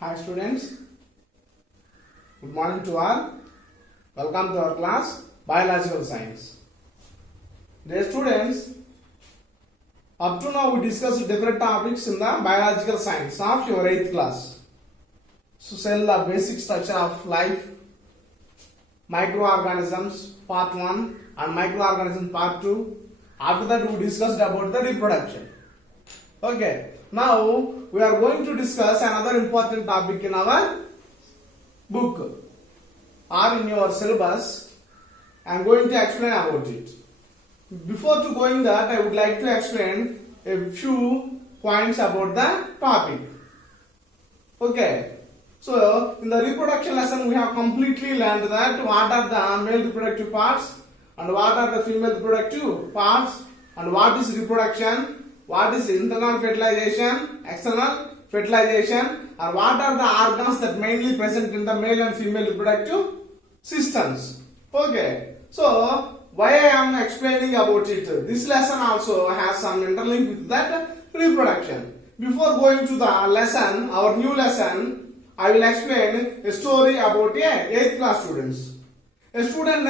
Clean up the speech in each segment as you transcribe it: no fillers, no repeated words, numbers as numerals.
Hi students, good morning to all. Welcome to our class Biological Science. Dear students, up to now we discussed different topics in the Biological Science of your 8th class. So cell the basic structure of life, microorganisms part 1 and microorganisms part 2. After that we discussed about the reproduction. Okay, now we are going to discuss another important topic in our book or in your syllabus. I am going to explain about it. Before to going that, I would like to explain a few points about the topic. Okay, so in the reproduction lesson we have completely learned that what are the male reproductive parts and what are the female reproductive parts and what is reproduction, what is internal fertilization, external fertilization, or what are the organs that mainly present in the male and female reproductive systems. Okay, so why I am explaining about it? This lesson also has some interlink with that reproduction. Before going to the lesson, our new lesson, I will explain a story about a 8th class students. A student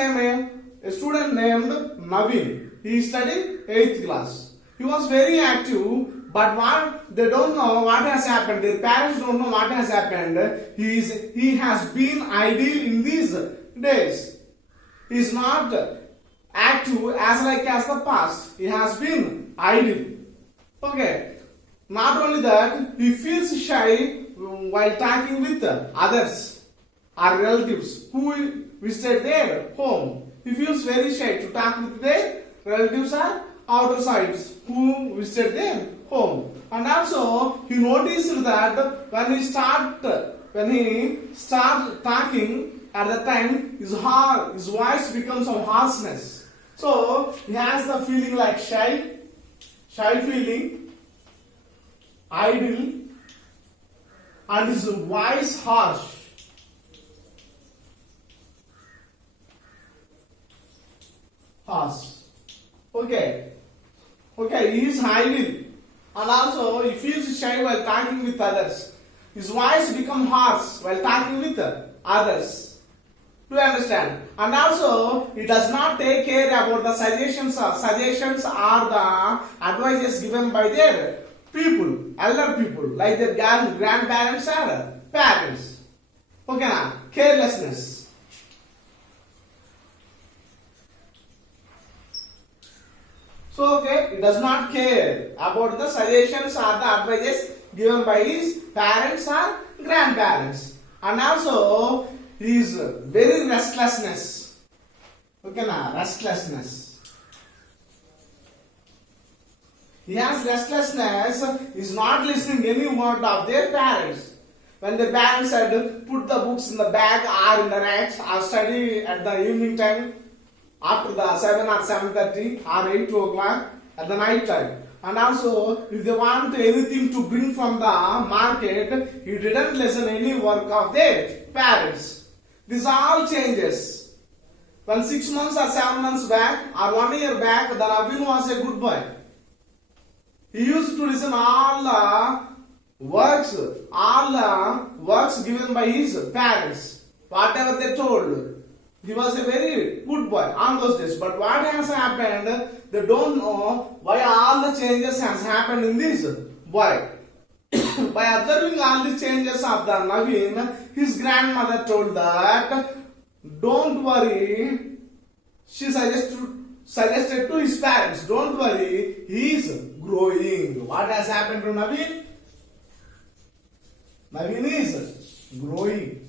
named Naveen. He studied 8th class. He was very active, but what they don't know what has happened. Their parents don't know what has happened. He has been idle in these days. He is not active as the past. He has been idle. Okay. Not only that, he feels shy while talking with others or relatives who visited their home. He feels very shy to talk with their relatives or outsides who visited their home. And also he noticed that when he start talking at the time, his voice becomes some harshness. So he has the feeling like shy feeling, idle, and his voice harsh. Okay, he is idle and also he feels shy while talking with others. His voice becomes harsh while talking with others. Do you understand? And also he does not take care about the suggestions or the advices given by their people, elder people, like their grandparents or parents. Okay, now carelessness. So, he does not care about the suggestions or the advices given by his parents or grandparents. And also, he is very restlessness. Okay, now, restlessness. He has restlessness, he is not listening any word of their parents. When the parents said, put the books in the bag or in the racks or study at the evening time, after the 7 or 7:30 or 8 o'clock at the night time. And also, if they want anything to bring from the market, he didn't listen any work of their parents. This all changes. When 6 months or 7 months back or 1 year back, the Naveen was a good boy. He used to listen all the works given by his parents, whatever they told. He was a very good boy on those days. But what has happened, they don't know why all the changes has happened in this boy. By observing all the changes of the Naveen, his grandmother told that, don't worry, she suggested to his parents, don't worry, he is growing. What has happened to Naveen? Naveen is growing.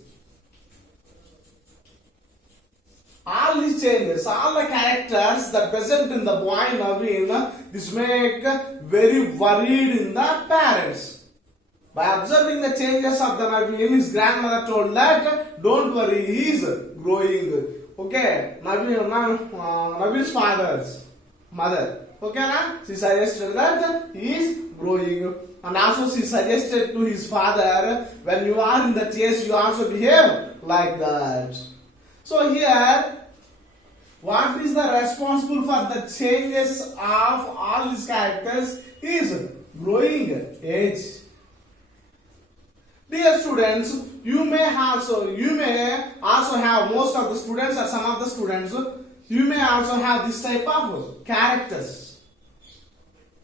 All these changes, all the characters that present in the boy Naveen, this make very worried in the parents. By observing the changes of the Naveen, his grandmother told that, don't worry, he is growing. Okay, Naveen's father's mother. Okay, na? She suggested that he is growing. And also she suggested to his father, when you are in the chase, you also behave like that. So here, what is the responsible for the changes of all these characters is growing age. Dear students, you may also have most of the students or some of the students, you may also have this type of characters.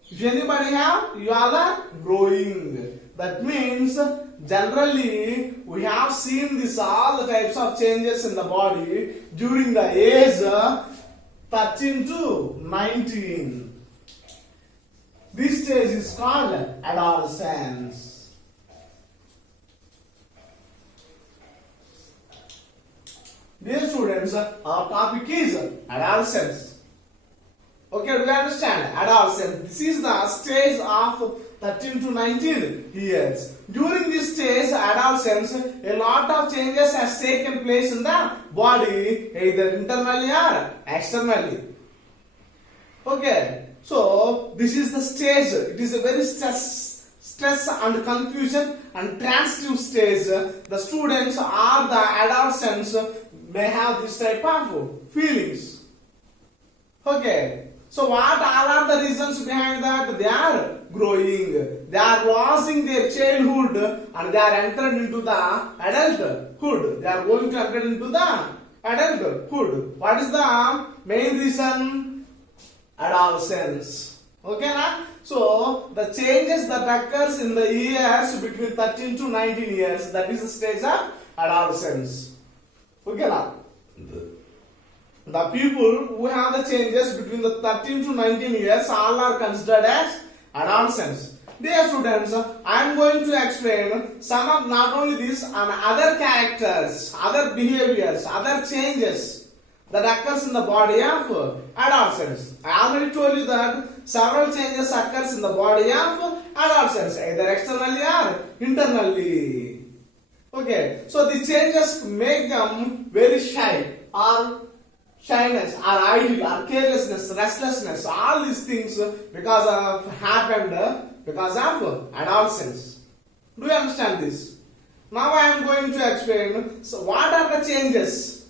If anybody have, you are the growing. That means generally we have seen this all the types of changes in the body during the age 13 to 19. This stage is called adolescence. Dear students, our topic is adolescence. Okay, do you understand? Adolescence. This is the stage of 13 to 19 years. During this stage, adolescence, a lot of changes has taken place in the body, either internally or externally. Okay, so this is the stage. It is a very stress and confusion and transitive stage. The students or the adolescents may have this type of feelings. Okay, so what all are the reasons behind that? They are growing, they are losing their childhood and they are entering into the adulthood. They are going to enter into the adulthood. What is the main reason? Adolescence. Okay, na? So the changes that occurs in the years between 13 to 19 years, that is the stage of adolescence. Okay, now the people who have the changes between the 13 to 19 years all are considered as adolescents. Dear students, I am going to explain some of not only this and other characters, other behaviors, other changes that occurs in the body of adolescents. I already told you that several changes occurs in the body of adolescents, either externally or internally. Okay, so the changes make them very shy or shyness or idle or carelessness, restlessness, all these things because of adolescence. Do you understand this? Now I am going to explain, so what are the changes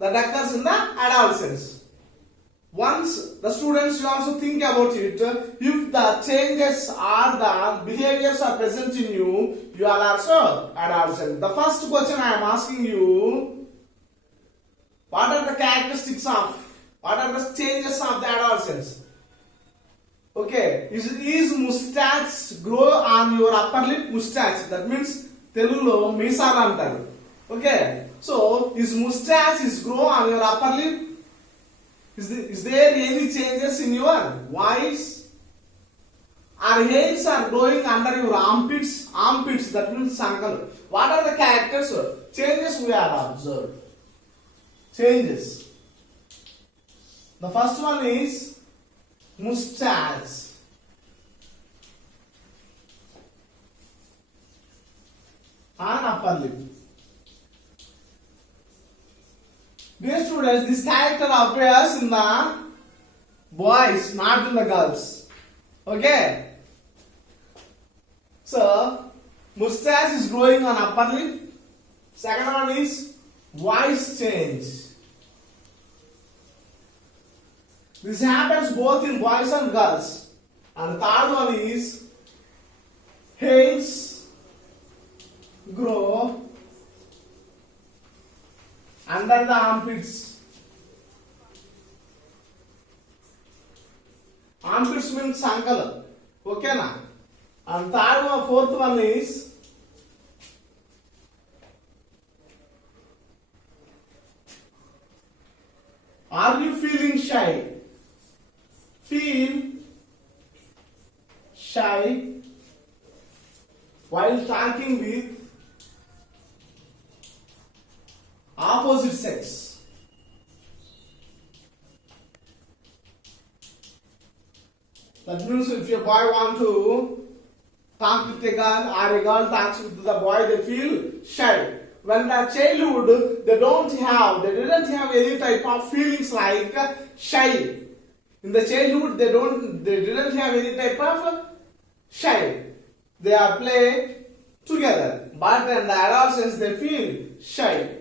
that occurs in the adolescence. Once the students, you also think about it, if the changes or the behaviors are present in you, you are also adolescent. The first question I am asking you, what are the characteristics of, what are the changes of the adolescence? Okay, is mustache grow on your upper lip? Mustache, that means Telugulo meesalu antaru. Okay, so is mustache is grow on your upper lip? Is there any changes in your voice? Our hairs are growing under your armpits. Armpits, that means sankalu. What are the characters? Changes we have observed. Changes. The first one is mustache. On upper lip. Dear students, this character appears in the boys, not in the girls. Okay? So, mustache is growing on upper lip. Second one is voice change. This happens both in boys and girls. And the third one is hairs grow under the armpits. Armpits means ankle. Okay na? And third one, fourth one is are you feeling shy? Feel shy while talking with opposite sex. That means if a boy wants to talk with a girl or a girl talks with the boy, they feel shy. When the childhood, they didn't have any type of feelings like shy. In the childhood, they didn't have any type of shy. They are play together. But in the adolescence, they feel shy.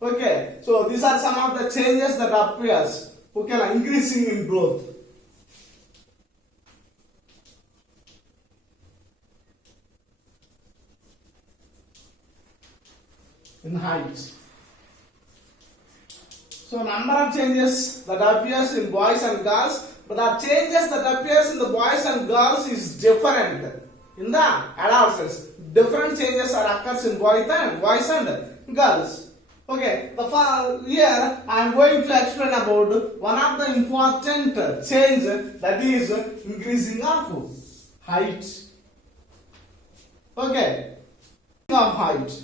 Okay, so these are some of the changes that appears. Okay, increasing in growth. in height. So number of changes that appears in boys and girls, but the changes that appears in the boys and girls is different in the adolescence. Different changes are occurs in boys and girls. Okay, here I am going to explain about one of the important change, that is increasing of height. Okay, of height.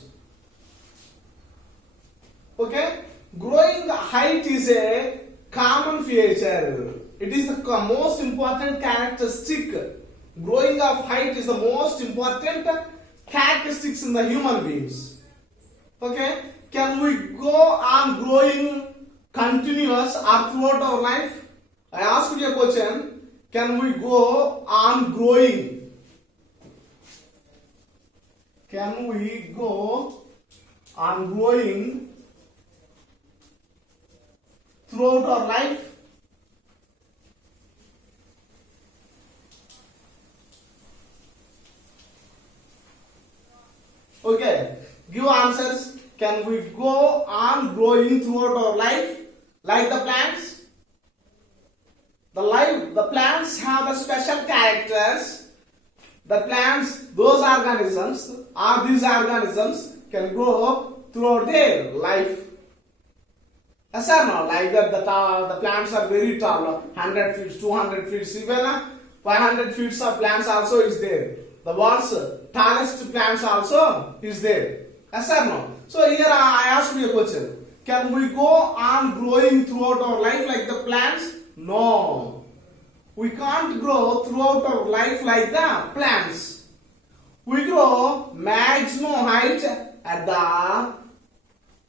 Okay, growing height is a common feature. It is the most important characteristic. Growing of height is the most important characteristics in the human beings. Okay, can we go on growing continuous or throughout our life? I asked you a question. Can we go on growing? Can we go on growing throughout our life? Okay, give answers. Can we go on growing throughout our life like the plants? The plants have the special characters. The plants, those organisms or these organisms can grow throughout their life. Yes or no? Like that, the plants are very tall, 100 feet, 200 feet, even 500 feet of plants also is there. The world's tallest plants also is there. Yes or no? So here I ask you a question. Can we go on growing throughout our life like the plants? No. We can't grow throughout our life like the plants. We grow maximum height at the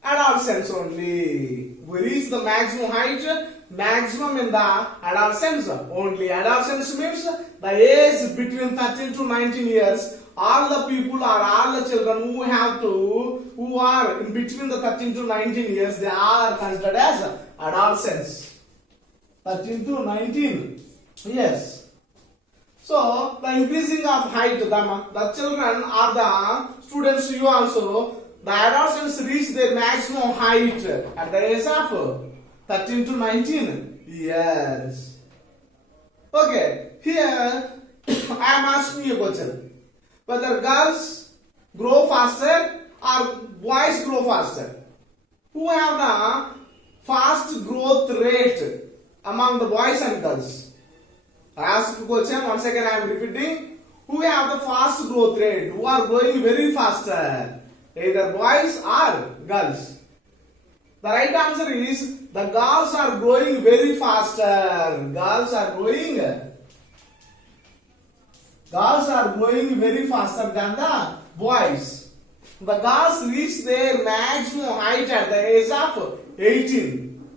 adolescence only. We reach the maximum height, maximum in the adolescence only. Adolescence means the age between 13 to 19 years. All the people or all the children who are in between the 13 to 19 years, they are considered as adolescents. 13 to 19 years. So the increasing of height, the children or the students, you also, the adolescents reach their maximum height at the age of 13 to 19 years. Okay, here I am asking you a question. Whether girls grow faster or boys grow faster? Who have the fast growth rate among the boys and girls? I asked the question, once again I am repeating. Who have the fast growth rate? Who are growing very faster? Either boys or girls. The right answer is the girls are growing very faster. Girls are growing very faster than the boys. The girls reach their maximum height at the age of 18.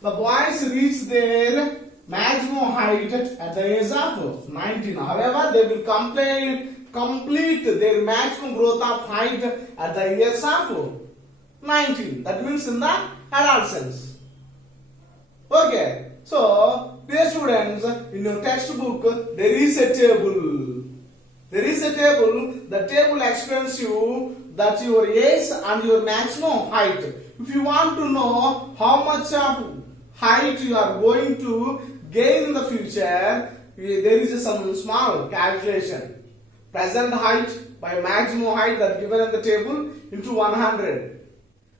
The boys reach their maximum height at the age of 19. However, they will complete their maximum growth of height at the age of 19. That means in the adolescence. Okay. So, dear students, in your textbook, there is a table. The table explains you that your age and your maximum height. If you want to know how much of height you are going to gain in the future, there is some small calculation. Present height by maximum height that given in the table into 100.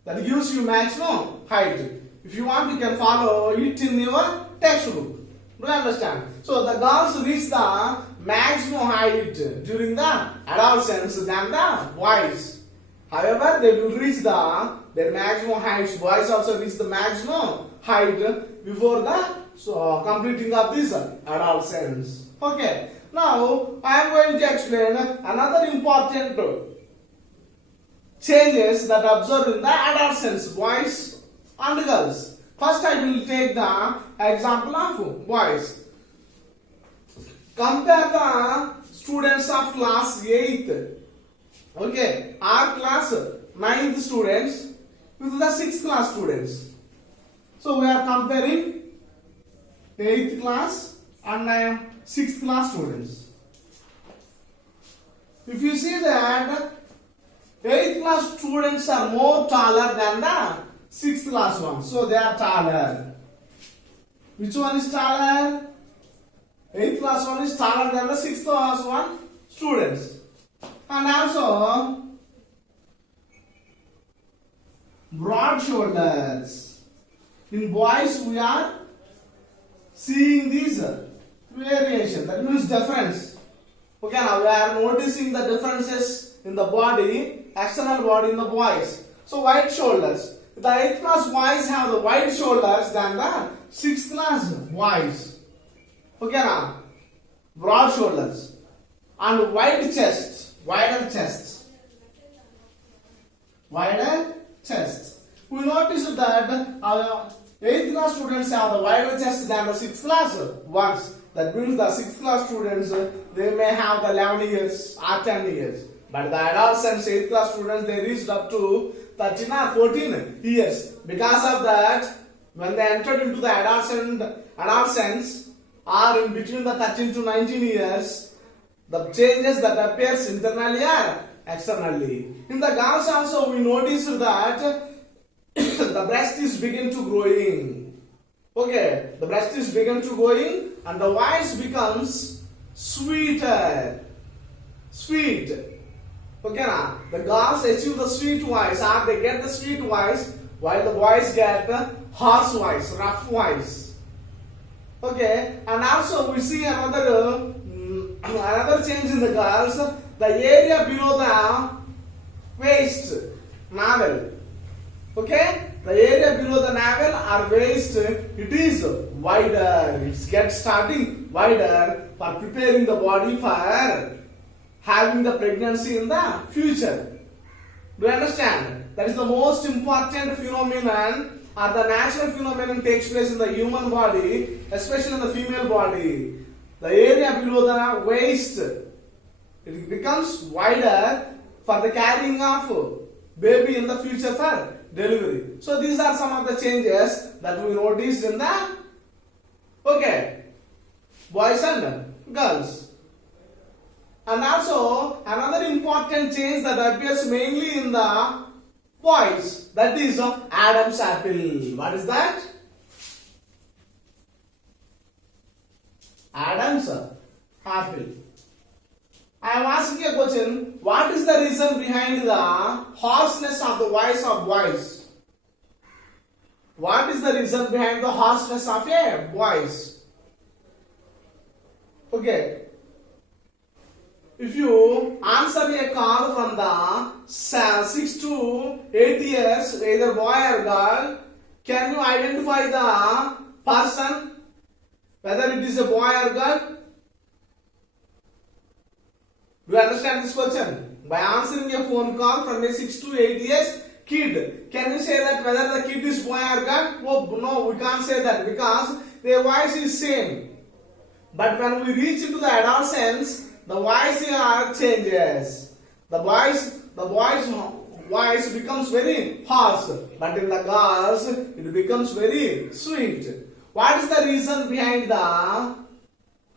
That gives you maximum height. If you want, you can follow it in your textbook. Do you understand? So the girls reach the maximum height during the adolescence than the boys. However, they will reach their maximum height. Boys also reach the maximum height before the completing of this adolescence. Okay. Now I am going to explain another important changes that observed in the adolescence, boys and girls. First, I will take the example of boys. Compare the students of class 8th. Okay, our class 9th students with the 6th class students. So we are comparing 8th class and 6th class students. If you see that 8th class class students are more taller than the 6th class ones. So they are taller. Which one is taller? 8th class one is taller than the 6th class one students. And also broad shoulders. In boys we are seeing these variation. That means difference. Okay, now we are noticing the differences in the body, external body in the boys. So wide shoulders. The 8th class boys have the wide shoulders than the 6th class boys. Okay, now broad shoulders and wide chest, wider chest, wider chest. We notice that our 8th class students have the wider chest than the 6th class ones. That means the 6th class students, they may have the 11 years or 10 years. But the adolescents, 8th class students, they reached up to 13 or 14 years. Because of that, when they entered into the adolescence, or in between the 13 to 19 years, the changes that appears internally or externally. In the girls also, we notice that the breast is begin to growing. Okay, the breast is begin to growing and the voice becomes sweeter. Sweet. Okay, now the girls achieve the sweet voice or they get the sweet voice while the boys get the harsh voice, rough voice. Okay, and also we see another change in the girls. The area below the waist, navel. Okay, the area below the navel or waist, it is wider. It gets starting wider for preparing the body for having the pregnancy in the future. Do you understand? That is the most important phenomenon or the natural phenomenon takes place in the human body, especially in the female body. The area below the waist, it becomes wider for the carrying of baby in the future for delivery. So these are some of the changes that we noticed in the boys and girls. And also another important change that appears mainly in the boys, that is Adam's apple. What is that? Adam's apple. I am asking a question. What is the reason behind the harshness of the voice of boys? What is the reason behind the harshness of a voice? Okay. If you answer a call from the 6 to 8 years, either boy or girl, can you identify the person, whether it is a boy or girl? Do you understand this question? By answering a phone call from a 6 to 8 years kid, can you say that whether the kid is boy or girl? Oh, no, we can't say that because their voice is same. But when we reach into the adolescence, the voice changes. The boy's voice becomes very harsh, but in the girls it becomes very sweet. What is the reason behind the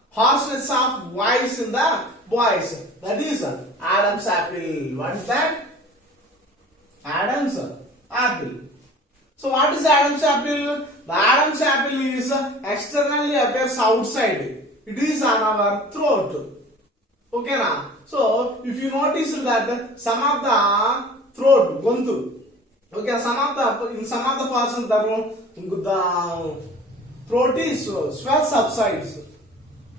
harshness of voice in the boys? That is Adam's apple. What is that? Adam's apple. So what is Adam's apple? The Adam's apple is externally appears outside. It is on our throat. Okay, now. So if you notice that some of the throat, gontu, okay, in some of the persons the throat is swell subsides.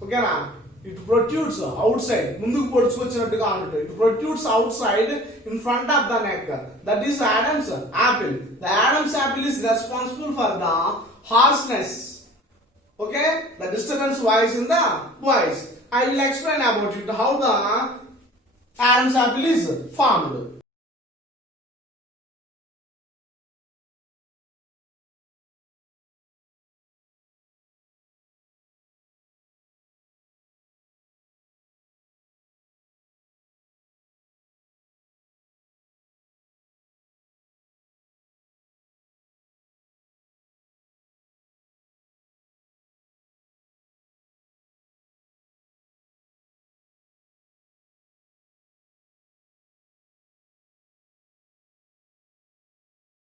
Okay, now. It protrudes outside. It protrudes outside in front of the neck. That is Adam's apple. The Adam's apple is responsible for the harshness. Okay? The disturbance voice in the voice. I will explain about it, how the Adam's apple is formed.